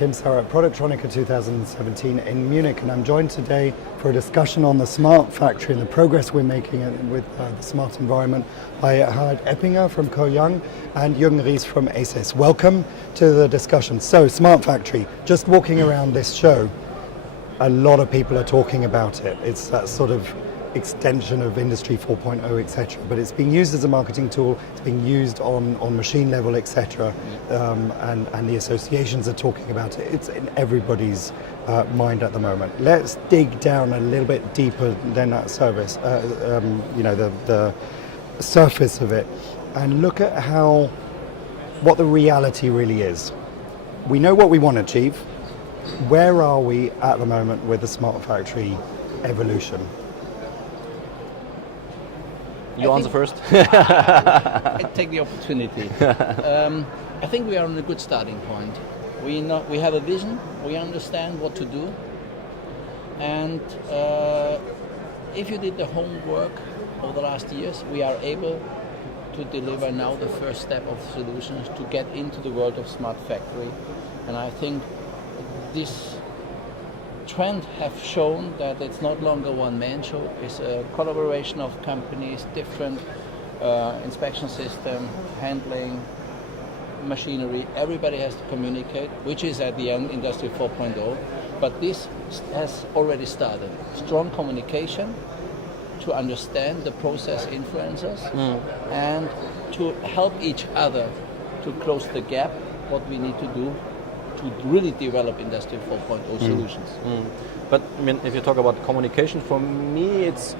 Joachim Sauer at Productronica 2017 in Munich, and I'm joined today for a discussion on the smart factory and the progress we're making with the smart environment by Harald Eppinger from Koh Young and Jürgen Ries from Asys. Welcome to the discussion. So, smart factory, just walking around this show, a lot of people are talking about it. It's that sort of extension of Industry 4.0, etc. But it's being used as a marketing tool, it's being used on machine level, etc. And the associations are talking about it. It's in everybody's mind at the moment. Let's dig down a little bit deeper than that service, the surface of it, and look at what the reality really is. We know what we want to achieve. Where are we at the moment with the smart factory evolution? You answer first. I take the opportunity. I think we are on a good starting point. We have a vision, we understand what to do, and if you did the homework over the last years, we are able to deliver now the first step of solutions to get into the world of smart factory. And I think this trend have shown that it's not longer one-man show. It's a collaboration of companies, different inspection system, handling, machinery. Everybody has to communicate, which is at the end Industry 4.0. But this has already started. Strong communication to understand the process influences and to help each other to close the gap, what we need to do to really develop Industry 4.0 solutions. But I mean, if you talk about communication, for me it's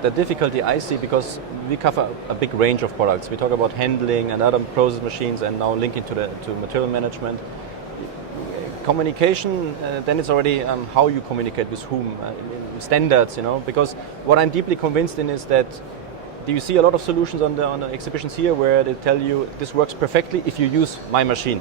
the difficulty I see, because we cover a big range of products. We talk about handling and other process machines, and now linking to material management. Communication, then it's already how you communicate with whom, standards, because what I'm deeply convinced in is that do you see a lot of solutions on the exhibitions here where they tell you this works perfectly if you use my machine.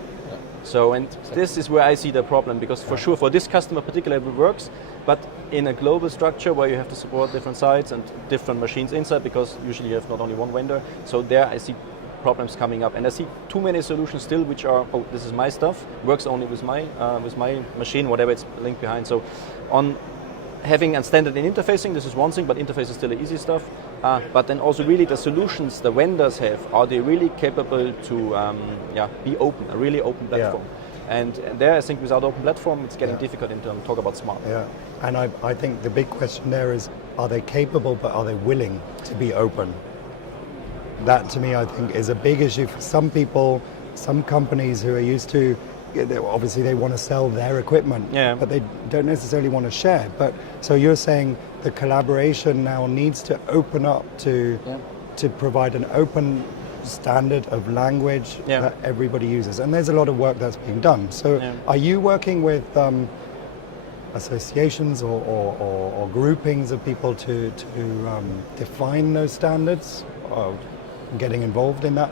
So, and this is where I see the problem, because for sure for this customer particularly it works, but in a global structure where you have to support different sites and different machines inside, because usually you have not only one vendor, so there I see problems coming up, and I see too many solutions still which are, oh, this is my stuff, works only with my machine, whatever it's linked behind. So on having a standard in interfacing, this is one thing, but interface is still the easy stuff. But then also really the solutions the vendors have, are they really capable to be open, a really open platform? Yeah. And there I think without open platform it's getting difficult in terms of talk about smart. Yeah, and I think the big question there is, are they capable but are they willing to be open? That to me I think is a big issue for some people, some companies who are used to, obviously they want to sell their equipment, but they don't necessarily want to share. But so you're saying the collaboration now needs to open up to provide an open standard of language that everybody uses, and there's a lot of work that's being done. So are you working with associations or groupings of people to define those standards, getting involved in that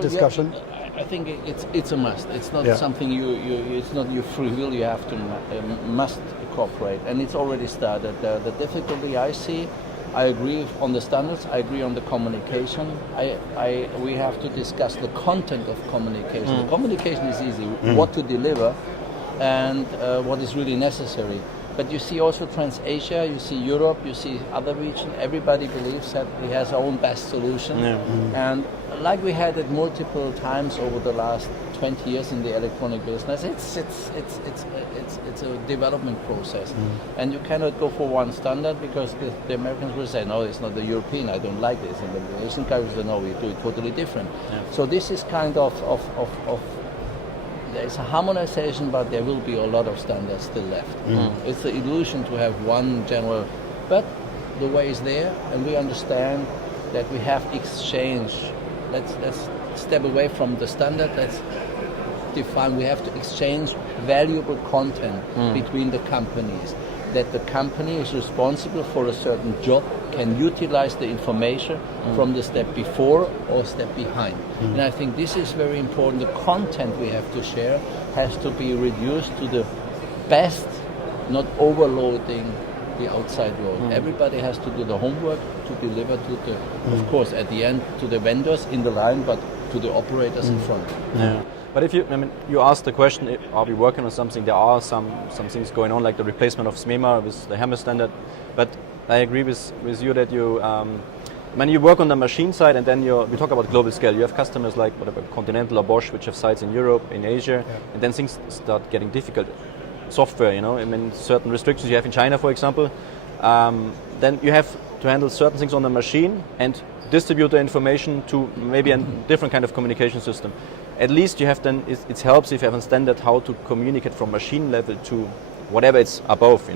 discussion? I think it's a must. It's not something it's not your free will. You have to must cooperate, and it's already started. The difficulty I see, I agree on the standards. I agree on the communication. We have to discuss the content of communication. The communication is easy. What to deliver, and what is really necessary. But you see also Trans-Asia, you see Europe, you see other regions, everybody believes that he has our own best solution. And like we had it multiple times over the last 20 years in the electronic business, it's a development process. And you cannot go for one standard, because the Americans will say, no, it's not the European, I don't like this. And the Asian guys will say, no, we do it totally different. So this is kind of there is a harmonization, but there will be a lot of standards still left. It's the illusion to have one general, but the way is there, and we understand that we have exchange. Let's step away from the standard. Let's define. We have to exchange valuable content between the companies. That the company is responsible for a certain job, can utilize the information from the step before or step behind. And I think this is very important. The content we have to share has to be reduced to the best, not overloading the outside world. Everybody has to do the homework to deliver to the, of course, at the end to the vendors in the line, but to the operators in front. Yeah. But if you asked the question, are we working on something? There are some things going on, like the replacement of SMEMA with the Hammer standard. But I agree with you that when you work on the machine side, and then we talk about global scale, you have customers like whatever Continental or Bosch, which have sites in Europe, in Asia, and then things start getting difficult. Software, certain restrictions you have in China, for example, then you have to handle certain things on the machine and distribute the information to maybe a different kind of communication system. At least you have then, it helps if you have a standard how to communicate from machine level to whatever it's above,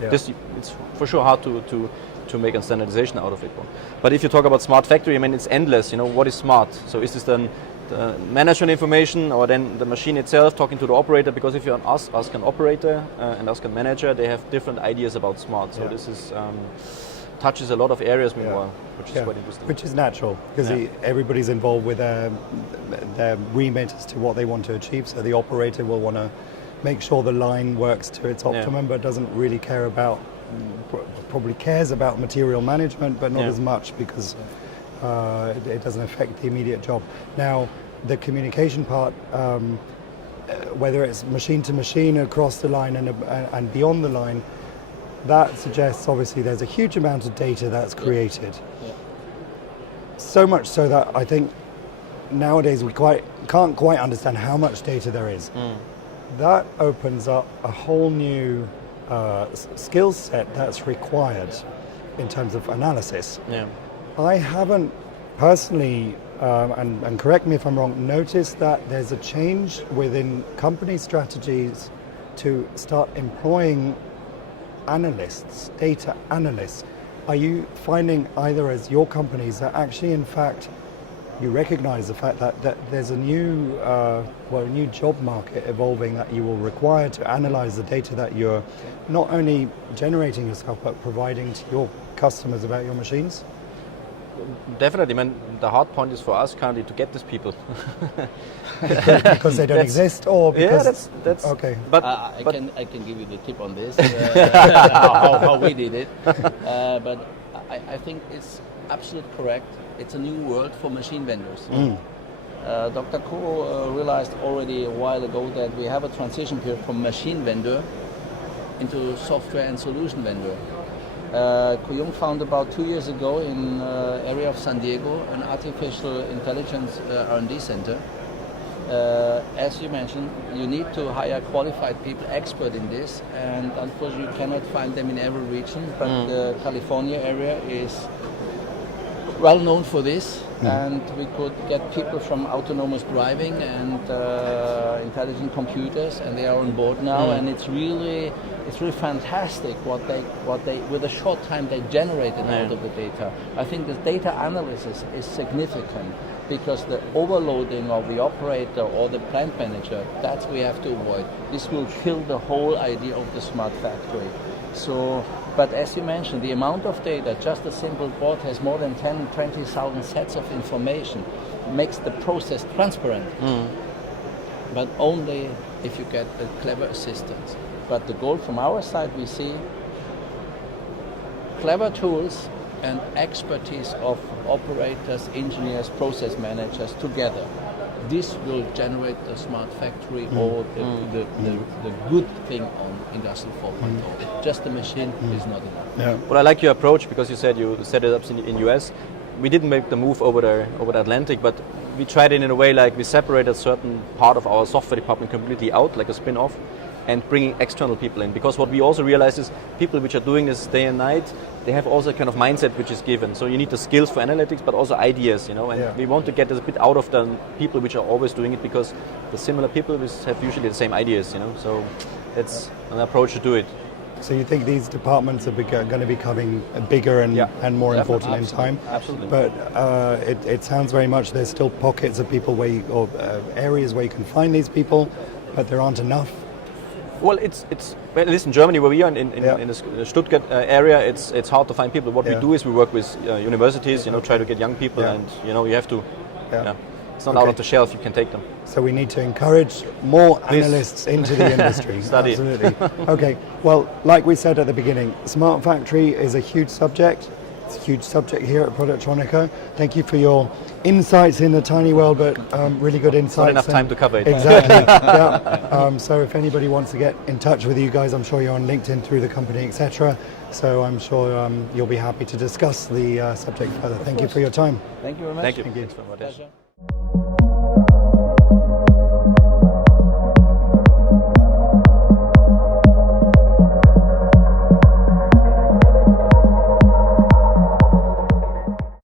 This, it's for sure hard to make a standardization out of it. But if you talk about smart factory, it's endless, what is smart? So is this then the management information or then the machine itself talking to the operator? Because if you ask an operator and ask a manager, they have different ideas about smart. So this is touches a lot of areas meanwhile, which is quite interesting. Which is natural, because everybody's involved with their remit as to what they want to achieve. So the operator will want to make sure the line works to its optimum, but doesn't really care about, probably cares about material management, but not as much, because it doesn't affect the immediate job. Now, the communication part, whether it's machine to machine across the line and beyond the line, that suggests obviously there's a huge amount of data that's created. So much so that I think nowadays we can't quite understand how much data there is. That opens up a whole new skill set that's required in terms of analysis. I haven't personally, and correct me if I'm wrong, noticed that there's a change within company strategies to start employing analysts, data analysts. Are you finding either as your companies that actually in fact you recognize the fact that there's a new job market evolving that you will require to analyze the data that you're not only generating yourself but providing to your customers about your machines? Definitely, the hard point is for us currently to get these people. Because they don't exist, or because that's okay. But I can give you the tip on this, how we did it. But I think it's absolutely correct. It's a new world for machine vendors. Dr. Koh realized already a while ago that we have a transition period from machine vendor into software and solution vendor. Koh Young found about 2 years ago in area of San Diego an artificial intelligence R&D center. As you mentioned, you need to hire qualified people, expert in this, and unfortunately you cannot find them in every region, but the California area is well known for this, and we could get people from autonomous driving and intelligent computers, and they are on board now, and it's really fantastic what they with a short time they generated out of the data. I think the data analysis is significant because the overloading of the operator or the plant manager, that's we have to avoid. This will kill the whole idea of the smart factory. So, but as you mentioned, the amount of data, just a simple board has more than 10, 20,000 sets of information, makes the process transparent. But only if you get a clever assistance. But the goal from our side, we see clever tools and expertise of operators, engineers, process managers together. This will generate a smart factory or the good thing on Industry 4.0. Just the machine is not enough. Well, I like your approach because you said you set it up in US. We didn't make the move over the Atlantic, but we tried it in a way like we separated a certain part of our software department completely out, like a spin-off, and bringing external people in. Because what we also realize is people which are doing this day and night, they have also a kind of mindset which is given. So you need the skills for analytics, but also ideas, and we want to get this a bit out of the people which are always doing it, because the similar people have usually the same ideas, So it's an approach to do it. So you think these departments are going to be becoming bigger and more important in time? Absolutely. But it sounds very much there's still pockets of people or areas where you can find these people, but there aren't enough. Well, at least in Germany, where we are in the Stuttgart area, it's hard to find people. What we do is we work with universities, try to get young people, and you have to. It's not out of the shelf. You can take them. So we need to encourage more analysts into the industry. Study. Absolutely. Okay. Well, like we said at the beginning, smart factory is a huge subject. It's a huge subject here at Productronica. Thank you for your insights in a tiny world, but really good insights. Not enough time to cover it. Exactly. Yeah. So if anybody wants to get in touch with you guys, I'm sure you're on LinkedIn through the company, etc. So I'm sure you'll be happy to discuss the subject further. Thank you for your time. Thank you very much. Thank you. Thank you. Thanks for the invitation. Pleasure.